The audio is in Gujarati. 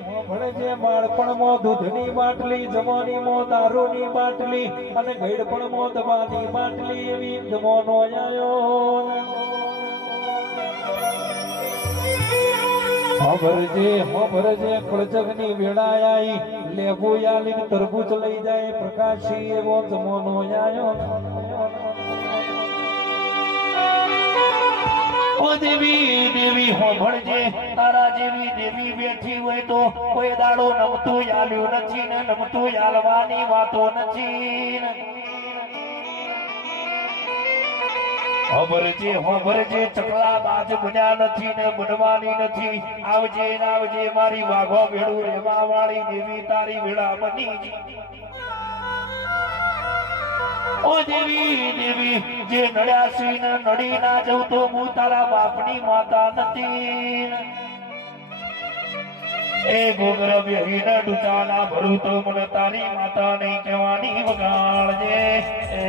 ભણજે બાળપણમાં દૂધની બાટલી તરબૂચ લઈ જાય પ્રકાશી એવો જમોનો આવ્યો દેવી હોભળજે તારા જેવી દેવી બેઠી હોય તો કોઈ દાડો નમતું યાલ્યું નથી ને નમતું યાલવાની વાતો નથી હોભળજે હોભળજે ચકલા બાજ બન્યા નથી ને બનવાની નથી. આવજે આવજે, મારી વાઘો ભેડું રેવા વાળી દેવી તારી વેળા બની ઓ દેવી દેવી, જે નડ્યાસી ને નડી ના જઉં તો હું તારા બાપની માતા નથી. એ ગોગર બેહી ને ડૂચાના ભરું તો મને તારી માતા નહીં કહેવાની વગાડજે. એ